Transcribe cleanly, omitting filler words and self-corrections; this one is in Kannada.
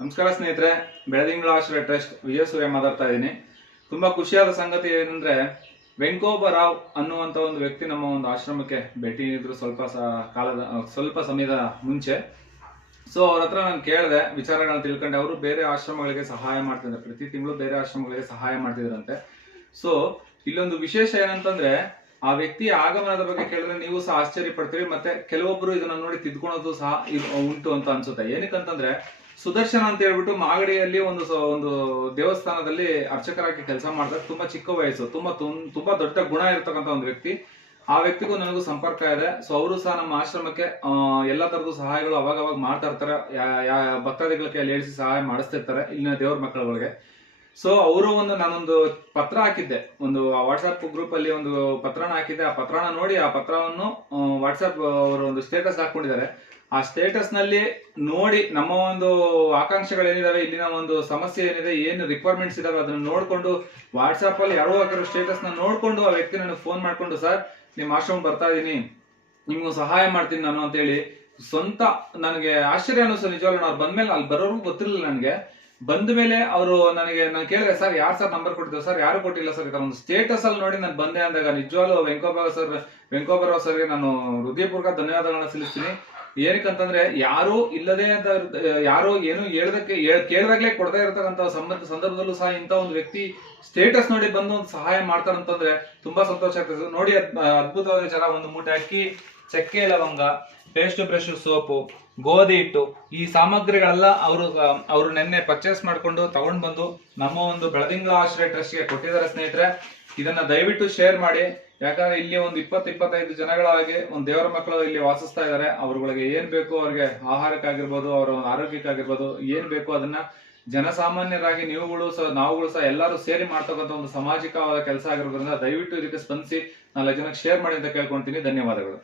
ನಮಸ್ಕಾರ ಸ್ನೇಹಿತರೆ, ಬೆಳದಿಂಗಳ ಆಶ್ರಯ ಟ್ರಸ್ಟ್ ವಿಜಯ ಸೂರ್ಯ ಮಾತಾಡ್ತಾ ಇದ್ದೀನಿ. ತುಂಬಾ ಖುಷಿಯಾದ ಸಂಗತಿ ಏನಂದ್ರೆ, ವೆಂಕೋಬರಾವ್ ಅನ್ನುವಂತ ಒಂದು ವ್ಯಕ್ತಿ ನಮ್ಮ ಒಂದು ಆಶ್ರಮಕ್ಕೆ ಭೇಟಿ ನೀಡಿದ್ರು ಸ್ವಲ್ಪ ಸಮಯದ ಮುಂಚೆ. ಸೊ ಅವ್ರ ಹತ್ರ ನಾನು ಕೇಳಿದೆ, ವಿಚಾರಗಳನ್ನ ತಿಳ್ಕೊಂಡೆ. ಅವರು ಬೇರೆ ಆಶ್ರಮಗಳಿಗೆ ಸಹಾಯ ಮಾಡ್ತಿದ್ದಾರೆ, ಪ್ರತಿ ತಿಂಗಳು ಬೇರೆ ಆಶ್ರಮಗಳಿಗೆ ಸಹಾಯ ಮಾಡ್ತಿದ್ರಂತೆ. ಸೊ ಇಲ್ಲೊಂದು ವಿಶೇಷ ಏನಂತಂದ್ರೆ, ಆ ವ್ಯಕ್ತಿಯ ಆಗಮನದ ಬಗ್ಗೆ ಕೇಳಿದ್ರೆ ನೀವು ಸಹ ಆಶ್ಚರ್ಯ ಪಡ್ತೀರಿ, ಮತ್ತೆ ಕೆಲವೊಬ್ರು ಇದನ್ನ ನೋಡಿ ತಿದ್ಕೊಳೋದು ಸಹ ಉಂಟು ಅಂತ ಅನ್ಸುತ್ತೆ. ಏನಕ್ಕಂತಂದ್ರೆ, ಸುದರ್ಶನ ಅಂತ ಹೇಳ್ಬಿಟ್ಟು ಮಾಗಡಿಯಲ್ಲಿ ಒಂದು ದೇವಸ್ಥಾನದಲ್ಲಿ ಅರ್ಚಕರಾಗಿ ಕೆಲಸ ಮಾಡ್ತಾರೆ. ತುಂಬಾ ಚಿಕ್ಕ ವಯಸ್ಸು, ತುಂಬಾ ದೊಡ್ಡ ಗುಣ ಇರ್ತಕ್ಕಂಥ ಒಂದು ವ್ಯಕ್ತಿ. ಆ ವ್ಯಕ್ತಿಗೂ ನನಗೂ ಸಂಪರ್ಕ ಇದೆ. ಸೊ ಅವರು ಸಹ ನಮ್ಮ ಆಶ್ರಮಕ್ಕೆ ಎಲ್ಲಾ ತರದ್ದು ಸಹಾಯಗಳು ಅವಾಗ ಮಾಡ್ತಾ ಇರ್ತಾರೆ. ಭಕ್ತಾದಿಗಳಿಗೆ ಅಲ್ಲಿ ಹೇಳಿಸಿ ಸಹಾಯ ಮಾಡಿಸ್ತಿರ್ತಾರೆ ಇಲ್ಲಿನ ದೇವ್ರ ಮಕ್ಕಳುಗಳಿಗೆ. ಸೊ ಅವರು ನಾನೊಂದು ಪತ್ರ ಹಾಕಿದ್ದೆ, ಒಂದು ವಾಟ್ಸ್ಆಪ್ ಗ್ರೂಪ್ ಅಲ್ಲಿ ಒಂದು ಪತ್ರನ ಹಾಕಿದ್ದೆ. ಆ ಪತ್ರನ ನೋಡಿ, ಆ ಪತ್ರವನ್ನು ವಾಟ್ಸ್ಆಪ್ ಅವರು ಒಂದು ಸ್ಟೇಟಸ್ ಹಾಕೊಂಡಿದ್ದಾರೆ. ಆ ಸ್ಟೇಟಸ್ ನಲ್ಲಿ ನೋಡಿ ನಮ್ಮ ಒಂದು ಆಕಾಂಕ್ಷೆಗಳೇನಿದಾವೆ, ಇಲ್ಲಿನ ಒಂದು ಸಮಸ್ಯೆ ಏನಿದೆ, ಏನು ರಿಕ್ವೈರ್ಮೆಂಟ್ಸ್ ಇದಾವೆ ಅದನ್ನ ನೋಡ್ಕೊಂಡು ವಾಟ್ಸ್ಆಪ್ ಅಲ್ಲಿ ಯಾರೋ ಹಾಕಿರೋ ಸ್ಟೇಟಸ್ ನ ನೋಡ್ಕೊಂಡು ಆ ವ್ಯಕ್ತಿ ನನಗೆ ಫೋನ್ ಮಾಡ್ಕೊಂಡು, ಸರ್ ನಿಮ್ಮ ಆಶ್ರಮ ಬರ್ತಾ ಇದೀನಿ, ನಿಮ್ಗೂ ಸಹಾಯ ಮಾಡ್ತೀನಿ ನಾನು ಅಂತ ಹೇಳಿ, ಸ್ವಂತ ನನಗೆ ಆಶ್ಚರ್ಯ ಅನಿಸ್ತು ನಿಜವಾಗ್ಲೂ. ಅವ್ರು ಬಂದ್ಮೇಲೆ ಅಲ್ಲಿ ಬರೋರು ಗೊತ್ತಿರಲಿಲ್ಲ ನನಗೆ. ಬಂದ ಮೇಲೆ ಅವರು ನಾನು ಕೇಳಿದೆ, ಸರ್ ಯಾರು ಸರ್ ನಂಬರ್ ಕೊಟ್ಟಿದ್ರು? ಸರ್ ಯಾರು ಕೊಟ್ಟಿಲ್ಲ ಸರ್. ಒಂದು ಸ್ಟೇಟಸ್ ಅಲ್ಲಿ ನೋಡಿ ನಾನು ಬಂದೆ ಅಂದಾಗ ನಿಜವಾಗ್ಲೂ ವೆಂಕೋಬರಾವ್ ಸರ್ಗೆ ನಾನು ಹೃದಯಪೂರ್ವಕ ಧನ್ಯವಾದಗಳನ್ನ ಸಲ್ಲಿಸ್ತೀನಿ. ಏನಕ್ಕಂತಂದ್ರೆ, ಯಾರು ಇಲ್ಲದೆ ಅಂತ ಯಾರೋ ಏನು ಕೇಳಿದಾಗ್ಲೇ ಕೊಡದೇ ಇರತಕ್ಕಂತ ಸಂದರ್ಭದಲ್ಲೂ ಸಹ ಇಂಥ ಒಂದು ವ್ಯಕ್ತಿ ಸ್ಟೇಟಸ್ ನೋಡಿ ಬಂದು ಒಂದು ಸಹಾಯ ಮಾಡ್ತಾರಂತಂದ್ರೆ ತುಂಬಾ ಸಂತೋಷ ಆಗ್ತದೆ ನೋಡಿ. ಅದ್ಭುತವಾದ ವಿಚಾರ. ಒಂದು ಮೂಟೆ ಅಕ್ಕಿ, ಚಕ್ಕೆ ಲವಂಗ, ಪೇಸ್ಟ್ ಬ್ರಷ್, ಸೋಪು, ಗೋಧಿ ಹಿಟ್ಟು, ಈ ಸಾಮಗ್ರಿಗಳೆಲ್ಲ ಅವರು ನಿನ್ನೆ ಪರ್ಚೇಸ್ ಮಾಡ್ಕೊಂಡು ತಗೊಂಡ್ ಬಂದು ನಮ್ಮ ಒಂದು ಬೆಳದಿಂಗಳ ಆಶ್ರಯ ಟ್ರಸ್ಟ್ ಗೆ ಕೊಟ್ಟಿದ್ದಾರೆ. ಸ್ನೇಹಿತರೆ, ಇದನ್ನ ದಯವಿಟ್ಟು ಶೇರ್ ಮಾಡಿ. ಯಾಕಂದ್ರೆ ಇಲ್ಲಿ ಒಂದು 20-25 ಜನಗಳಾಗಿ ಒಂದು ದೇವರ ಮಕ್ಕಳು ಇಲ್ಲಿ ವಾಸಿಸ್ತಾ ಇದ್ದಾರೆ. ಅವ್ರಗಳಿಗೆ ಏನ್ ಬೇಕು, ಅವ್ರಿಗೆ ಆಹಾರಕ್ಕಾಗಿರ್ಬೋದು, ಅವರ ಆರೋಗ್ಯಕ್ಕಾಗಿರ್ಬೋದು, ಏನ್ ಬೇಕು ಅದನ್ನ ಜನಸಾಮಾನ್ಯರಾಗಿ ನಾವುಗಳು ಸಹ ಎಲ್ಲರೂ ಸೇರಿ ಮಾಡ್ತಕ್ಕಂಥ ಒಂದು ಸಾಮಾಜಿಕವಾದ ಕೆಲಸ ಆಗಿರೋದ್ರಿಂದ ದಯವಿಟ್ಟು ಇದಕ್ಕೆ ಸ್ಪಂದಿಸಿ 4 ಜನಕ್ಕೆ ಶೇರ್ ಮಾಡಿ ಅಂತ ಕೇಳ್ಕೊಂತೀನಿ. ಧನ್ಯವಾದಗಳು.